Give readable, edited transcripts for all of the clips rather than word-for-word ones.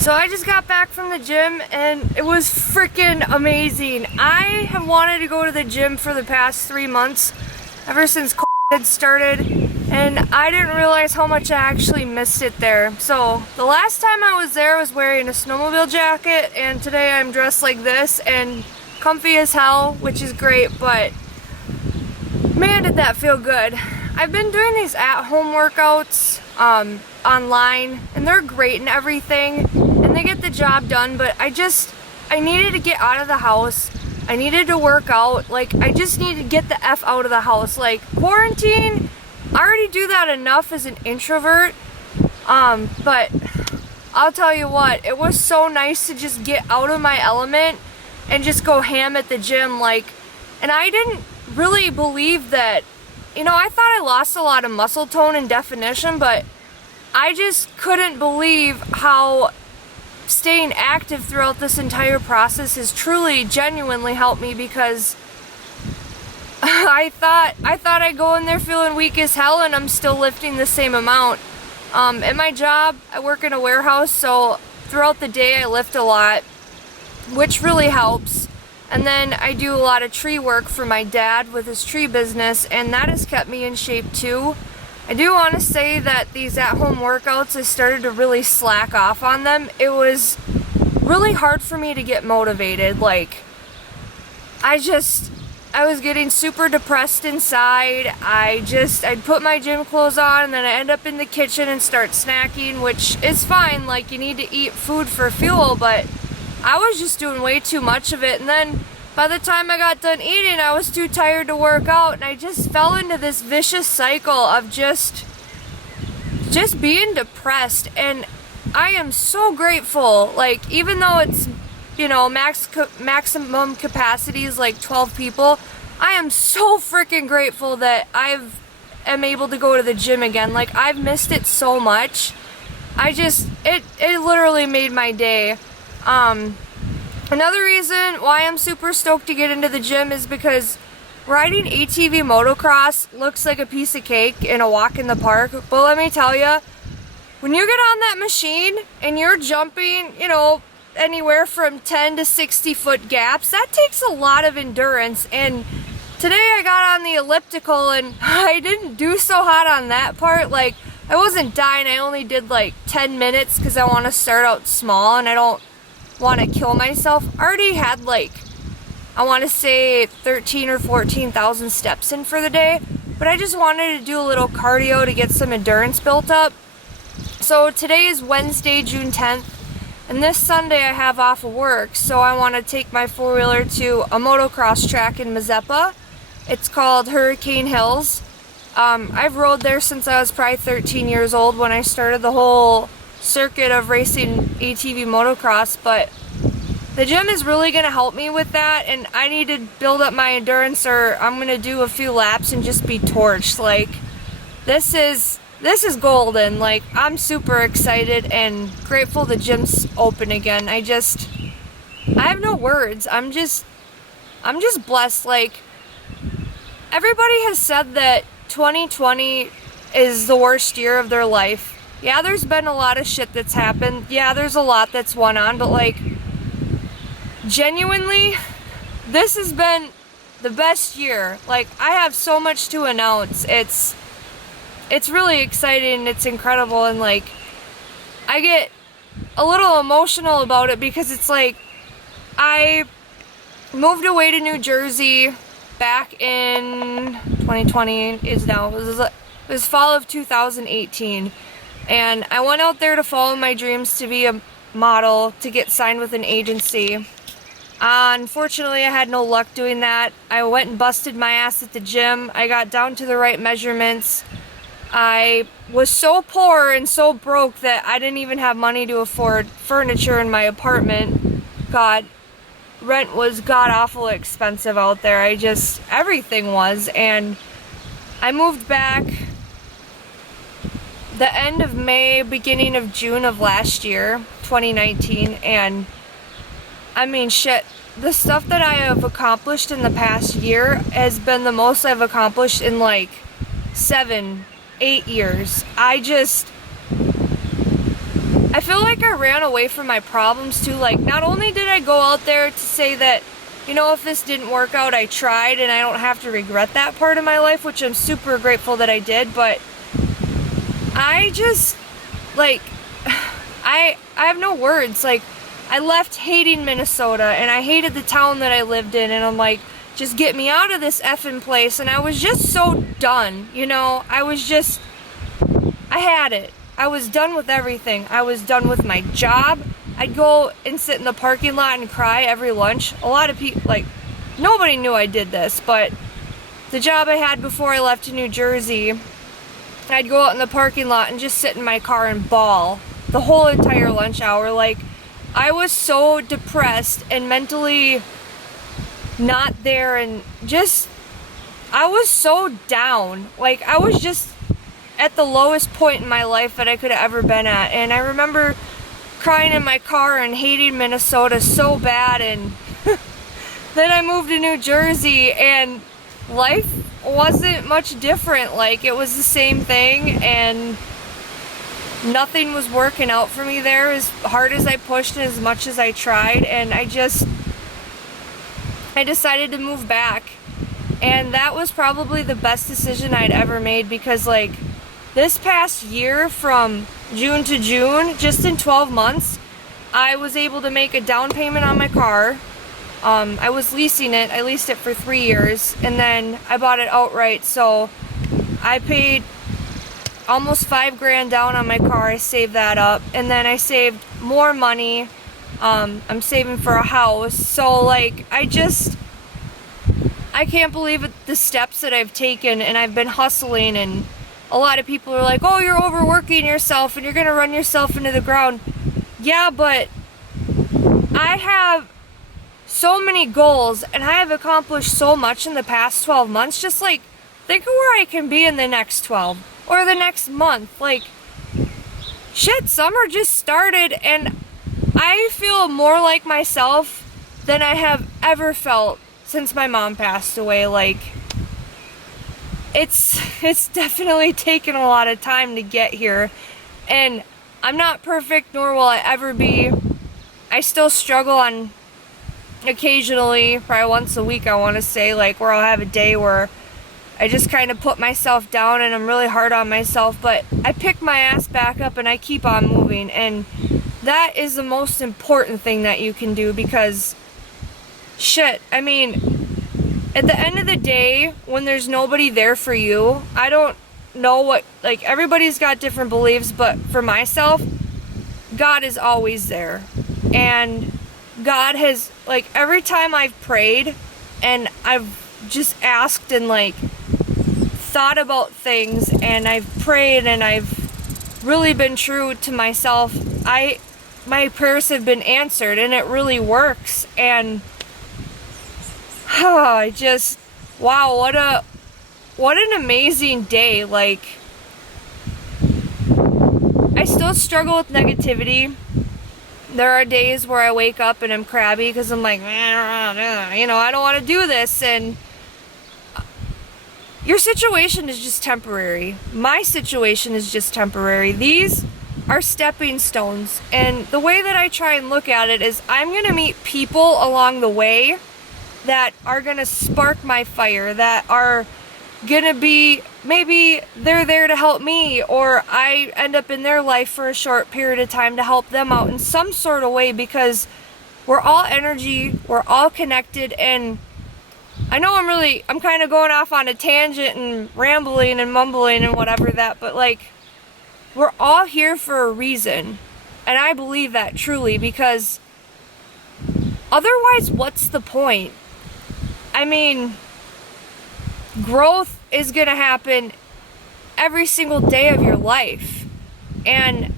So I just got back from the gym and it was freaking amazing. I have wanted to go to the gym for the past 3 months, ever since had started, and I didn't realize how much I actually missed it there. So the last time I was there I was wearing a snowmobile jacket, and today I'm dressed like this and comfy as hell, which is great, but man did that feel good. I've been doing these at-home workouts online, and they're great and everything, and they get the job done, but I needed to get out of the house. I needed to work out. Like, I just need to get the F out of the house. Like, quarantine, I already do that enough as an introvert, but I'll tell you what, it was so nice to just get out of my element and just go ham at the gym. Like, and I didn't really believe that, I thought I lost a lot of muscle tone and definition, but I just couldn't believe how staying active throughout this entire process has truly, genuinely helped me, because I thought I'd go in there feeling weak as hell, and I'm still lifting the same amount. At my job, I work in a warehouse, so throughout the day I lift a lot, which really helps. And then I do a lot of tree work for my dad with his tree business, and that has kept me in shape too. I do want to say that these at-home workouts, I started to really slack off on them. It was really hard for me to get motivated. Like, I was getting super depressed inside. I'd put my gym clothes on, and then I end up in the kitchen and start snacking, which is fine. Like, you need to eat food for fuel, but I was just doing way too much of it. And then by the time I got done eating, I was too tired to work out, and I just fell into this vicious cycle of just being depressed. And I am so grateful, like, even though it's, maximum capacity is like 12 people, I am so freaking grateful that am able to go to the gym again. Like, I've missed it so much. It literally made my day. Another reason why I'm super stoked to get into the gym is because riding ATV motocross looks like a piece of cake and a walk in the park. But let me tell you, when you get on that machine and you're jumping, anywhere from 10 to 60 foot gaps, that takes a lot of endurance. And today I got on the elliptical and I didn't do so hot on that part. Like, I wasn't dying. I only did like 10 minutes because I want to start out small and I don't want to kill myself. I already had I want to say 13 or 14,000 steps in for the day, but I just wanted to do a little cardio to get some endurance built up. So today is Wednesday, June 10th, and this Sunday I have off of work, so I want to take my four-wheeler to a motocross track in Mazeppa. It's called Hurricane Hills. I've rode there since I was probably 13 years old when I started the whole circuit of racing ATV motocross, but the gym is really going to help me with that, and I need to build up my endurance, or I'm going to do a few laps and just be torched. Like, this is golden. Like, I'm super excited and grateful the gym's open again. I have no words. I'm just blessed. Like, everybody has said that 2020 is the worst year of their life. Yeah, there's been a lot of shit that's happened. Yeah, there's a lot that's went on, but like, genuinely, this has been the best year. Like, I have so much to announce. It's really exciting. It's incredible, and like, I get a little emotional about it because it's like, I moved away to New Jersey back in 2020 is now. It was fall of 2018. And I went out there to follow my dreams to be a model, to get signed with an agency. Unfortunately, I had no luck doing that. I went and busted my ass at the gym. I got down to the right measurements. I was so poor and so broke that I didn't even have money to afford furniture in my apartment. God, rent was god-awful expensive out there. Everything was. And I moved back the end of May, beginning of June of last year, 2019, and I mean, shit, the stuff that I have accomplished in the past year has been the most I've accomplished in like 7, 8 years. I feel like I ran away from my problems too. Like, not only did I go out there to say that, you know, if this didn't work out, I tried and I don't have to regret that part of my life, which I'm super grateful that I did, but I just, like, I have no words. Like, I left hating Minnesota and I hated the town that I lived in, and I'm like, just get me out of this effing place. And I was just so done, you know? I had it. I was done with everything. I was done with my job. I'd go and sit in the parking lot and cry every lunch. A lot of people, like, nobody knew I did this, but the job I had before I left to New Jersey, I'd go out in the parking lot and just sit in my car and bawl the whole entire lunch hour. Like, I was so depressed and mentally not there, and just, I was so down. Like, I was just at the lowest point in my life that I could have ever been at. And I remember crying in my car and hating Minnesota so bad, and then I moved to New Jersey and life wasn't much different. Like, it was the same thing and nothing was working out for me there, as hard as I pushed and as much as I tried. And I decided to move back, and that was probably the best decision I'd ever made, because like this past year, from June to June, just in 12 months, I was able to make a down payment on my car. I was leasing it. I leased it for 3 years, and then I bought it outright. So I paid almost $5,000 down on my car. I saved that up, and then I saved more money. I'm saving for a house. So like, I can't believe it, the steps that I've taken, and I've been hustling, and a lot of people are like, oh, you're overworking yourself and you're gonna run yourself into the ground. Yeah, but I have so many goals and I have accomplished so much in the past 12 months. Just like, think of where I can be in the next 12 or the next month. Like, shit, summer just started and I feel more like myself than I have ever felt since my mom passed away. Like, it's definitely taken a lot of time to get here, and I'm not perfect, nor will I ever be. I still struggle on occasionally, probably once a week, I want to say, like, where I'll have a day where I just kind of put myself down and I'm really hard on myself, but I pick my ass back up and I keep on moving, and that is the most important thing that you can do, because shit, I mean, at the end of the day, when there's nobody there for you, I don't know what, like, everybody's got different beliefs, but for myself, God is always there. And God has, like, every time I've prayed and I've just asked and, like, thought about things, and I've prayed and I've really been true to myself, my prayers have been answered, and it really works. And I just, wow, what an amazing day. Like, I still struggle with negativity. There are days where I wake up and I'm crabby because I'm like, you know, I don't want to do this. And your situation is just temporary. My situation is just temporary. These are stepping stones. And the way that I try and look at it is, I'm going to meet people along the way that are gonna spark my fire, that are gonna be, maybe they're there to help me, or I end up in their life for a short period of time to help them out in some sort of way, because we're all energy, we're all connected. And I know I'm kind of going off on a tangent and rambling and mumbling and whatever that, but like, we're all here for a reason, and I believe that truly, because otherwise, what's the point? I mean, growth is going to happen every single day of your life. And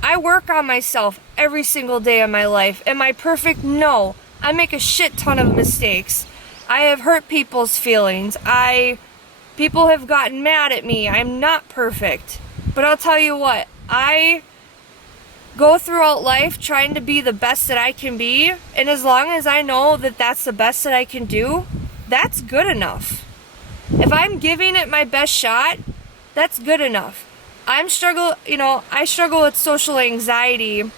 I work on myself every single day of my life. Am I perfect? No. I make a shit ton of mistakes. I have hurt people's feelings. People have gotten mad at me. I'm not perfect. But I'll tell you what, I go throughout life trying to be the best that I can be, and as long as I know that that's the best that I can do, that's good enough. If I'm giving it my best shot, that's good enough. I struggle with social anxiety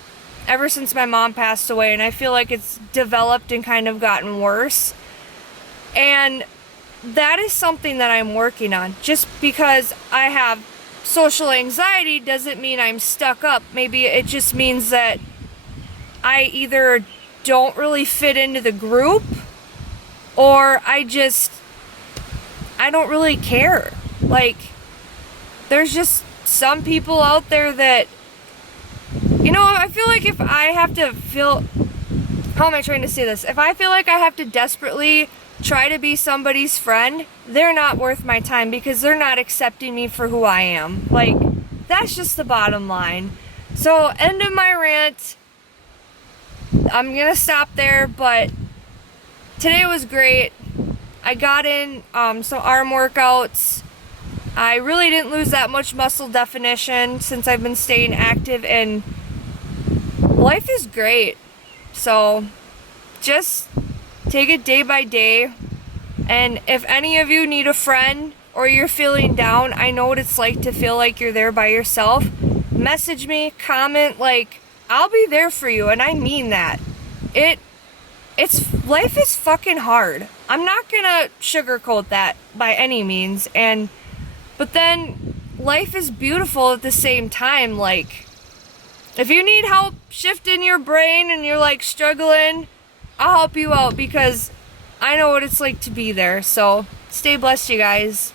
ever since my mom passed away, and I feel like it's developed and kind of gotten worse. And that is something that I'm working on. Just because I have social anxiety doesn't mean I'm stuck up. Maybe it just means that I either don't really fit into the group, or I don't really care. Like, there's just some people out there that, I feel like if I have to how am I trying to say this? If I feel like I have to desperately try to be somebody's friend, they're not worth my time because they're not accepting me for who I am. Like, that's just the bottom line. So, end of my rant. I'm gonna stop there, but today was great. I got in some arm workouts. I really didn't lose that much muscle definition since I've been staying active, and life is great. So just take it day by day. And if any of you need a friend or you're feeling down, I know what it's like to feel like you're there by yourself. Message me, comment, like, I'll be there for you, and I mean that. Life is fucking hard. I'm not gonna sugarcoat that by any means, but then life is beautiful at the same time. Like, if you need help shifting your brain and you're like struggling, I'll help you out because I know what it's like to be there. So stay blessed, you guys.